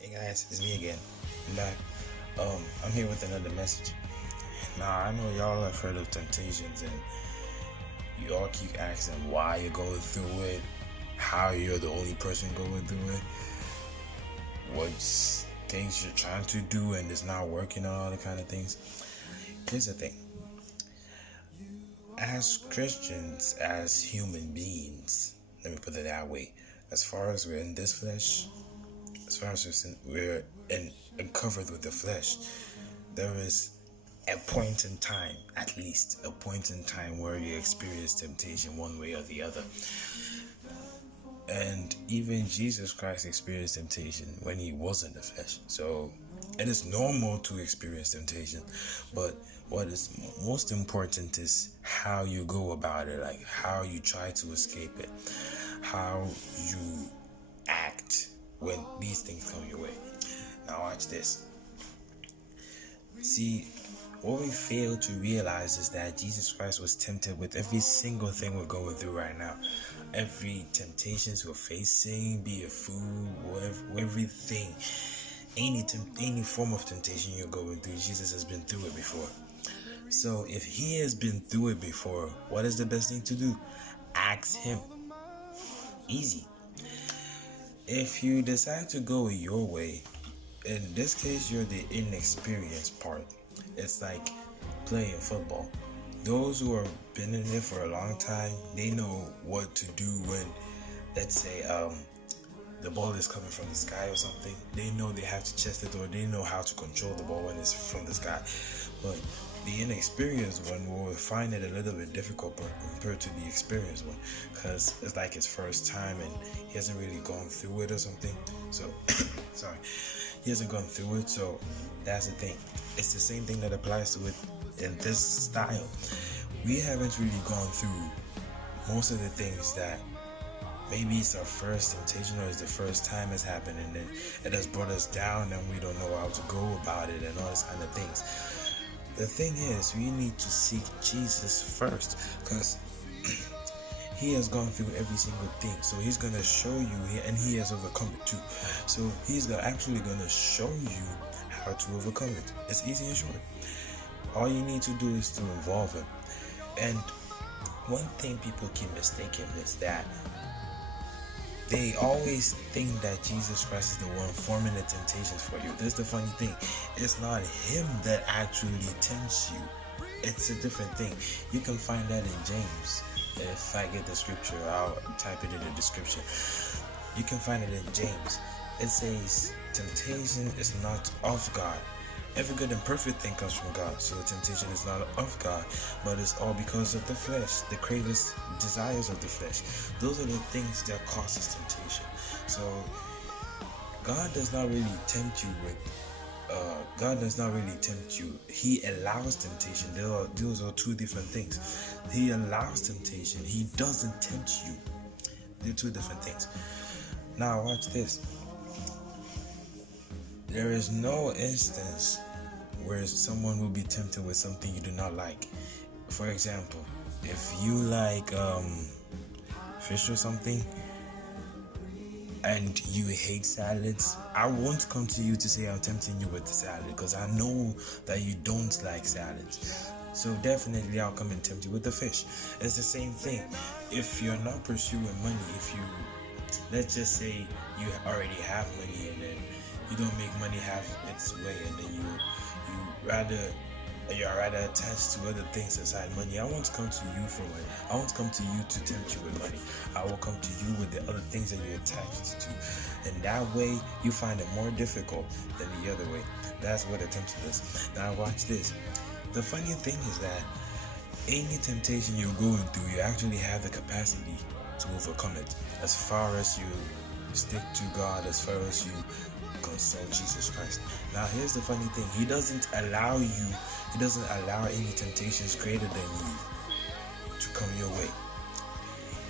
Hey guys, it's me again. And I'm here with another message. Now I know y'all have heard of temptations, and you all keep asking why you're going through it, how you're the only person going through it, what things you're trying to do and it's not working, and all the kind of things. Here's the thing: as Christians, as human beings, let me put it that way. As far as we're in this flesh, as far as we're in and covered with the flesh, there is a point in time, at least a point in time, where you experience temptation one way or the other. And even Jesus Christ experienced temptation when he was in the flesh. So it is normal to experience temptation, but what is most important is how you go about it, like how you try to escape it, how you act when these things come your way. Now watch this. See, what we fail to realize is that Jesus Christ was tempted with every single thing we're going through right now. Every temptations we're facing, be it food, whatever, everything, any form of temptation you're going through, Jesus has been through it before. So if he has been through it before, what is the best thing to do? Ask him. Easy. If you decide to go your way, in this case you're the inexperienced part. It's like playing football. Those who have been in it for a long time, they know what to do when, let's say, the ball is coming from the sky or something. They know they have to chest it, or they know how to control the ball when it's from the sky. But the inexperienced one will find it a little bit difficult compared to the experienced one, because it's like his first time and he hasn't really gone through it or something. So, sorry, he hasn't gone through it. So that's the thing. It's the same thing that applies to it in this style. We haven't really gone through most of the things that maybe it's our first temptation or it's the first time it's happened, and then it has brought us down and we don't know how to go about it and all this kind of things. The thing is, we need to seek Jesus first, because he has gone through every single thing. So he's going to show you, and he has overcome it too. So he's actually going to show you how to overcome it. It's easy and short. All you need to do is to involve him. And one thing people keep mistaken is that they always think that Jesus Christ is the one forming the temptations for you. That's the funny thing. It's not him that actually tempts you. It's a different thing. You can find that in James. If I get the scripture, I'll type it in the description. You can find it in James. It says, temptation is not of God. Every good and perfect thing comes from God. So temptation is not of God, but it's all because of the flesh, the cravings, desires of the flesh. Those are the things that causes temptation. So God does not really tempt you with God does not really tempt you. He allows temptation. Those are two different things. He allows temptation. He doesn't tempt you. They're two different things. Now watch this. There is no instance where someone will be tempted with something you do not like. For example, if you like fish or something and you hate salads, I won't come to you to say I'm tempting you with the salad, because I know that you don't like salads. So definitely I'll come and tempt you with the fish. It's the same thing. If you're not pursuing money, if you, let's just say you already have money and then you don't make money have its way, and then you're rather attached to other things aside money. I won't come to you for money. I won't come to you to tempt you with money. I will come to you with the other things that you're attached to. And that way, you find it more difficult than the other way. That's what a temptation is. Now watch this. The funny thing is that any temptation you're going through, you actually have the capacity to overcome it. As far as you stick to God, as far as you consult Jesus Christ. Now here's the funny thing. He doesn't allow any temptations greater than you to come your way.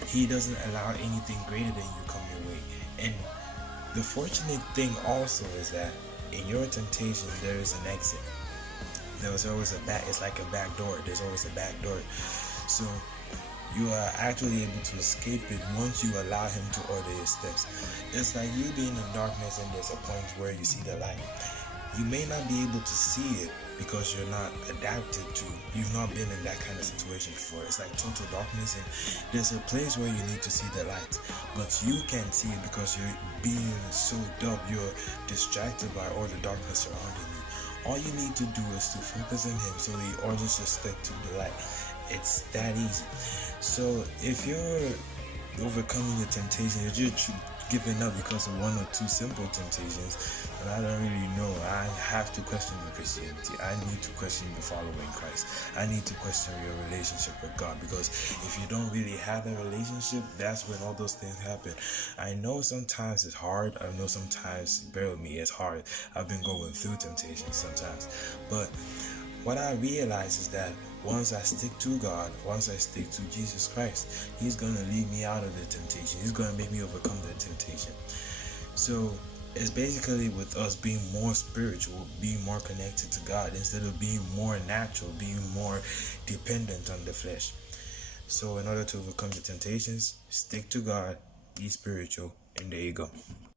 He doesn't allow anything greater than you come your way. And the fortunate thing also is that in your temptation there is an exit. There's always it's like a back door. There's always a back door. So You are actually able to escape it once you allow him to order your steps. It's like you being in darkness and there's a point where you see the light. You may not be able to see it because you're not adapted to, you've not been in that kind of situation before. It's like total darkness, and there's a place where you need to see the light, but you can't see it because you're being so dumb, you're distracted by all the darkness surrounding you. All you need to do is to focus on him so he orders your step to the light. It's that easy. So if you're overcoming your temptation, if you're giving up because of one or two simple temptations, and I don't really know, I have to question your Christianity. I need to question your following Christ. I need to question your relationship with God, because if you don't really have a relationship, that's when all those things happen. I know sometimes it's hard. I know sometimes, bear with me, it's hard. I've been going through temptations sometimes, but what I realize is that once I stick to God, once I stick to Jesus Christ, he's going to lead me out of the temptation. He's going to make me overcome the temptation. So it's basically with us being more spiritual, being more connected to God, instead of being more natural, being more dependent on the flesh. So in order to overcome the temptations, stick to God, be spiritual, and there you go.